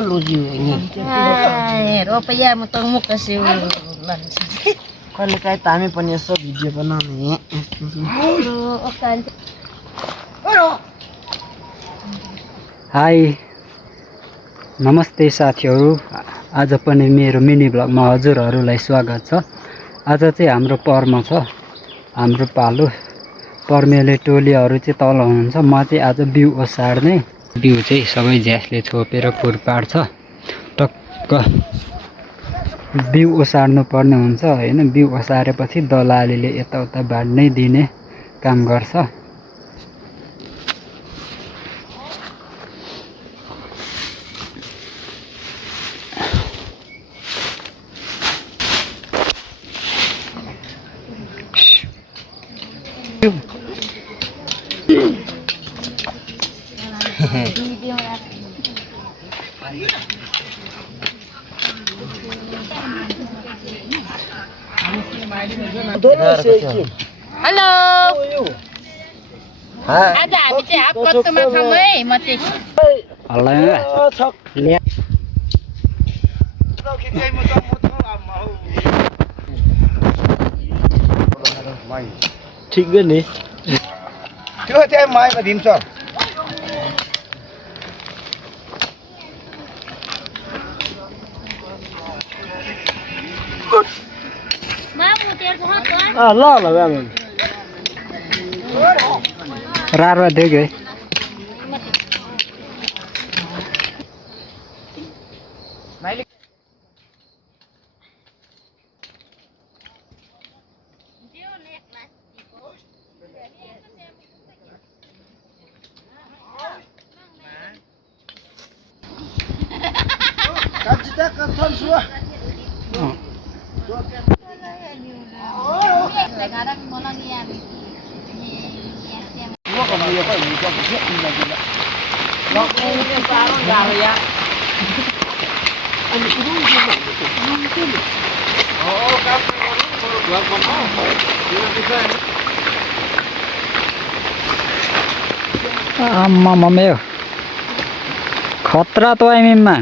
lucu ini. Rupiah mutong muka sih Kalau kayak tami punya so video बनाउने high नमस्ते साथीहरु आज पनि मेरो मिनी ब्लगमा हजुरहरुलाई स्वागत छ। आज चाहिँ हाम्रो पर्म छ, हाम्रो पालो पर्मेले टोलीहरु चाहिँ तल हुनुहुन्छ। म चाहिँ आज बिउ ओसार्ने, बिउ चाहिँ सबै झ्यासले छोपेर फुर पार्छ। टक्क बिउ ओसार्नु पर्ने हुन्छ हैन। बिउ ओसारेपछि दलालीले यताउता बाड्नै दिने काम गर्छ। Halo. Ada हामी चाहिँ हाफ कस्तोमा छौं है म चाहिँ। हल्ला लिया ठीक नि त्यो चाहिँ माइमा दिन्छ। ल ल गाम रारवा देखे Kita kantor semua. Gua kalau ya Pak, ini kok bisa ini lagi. Lo ini sarang karya. Ani kudu mungkin. Oh, kamu baru dua kono. Ini bisa. आम्मा मम्मी खतरा तो आइमीमा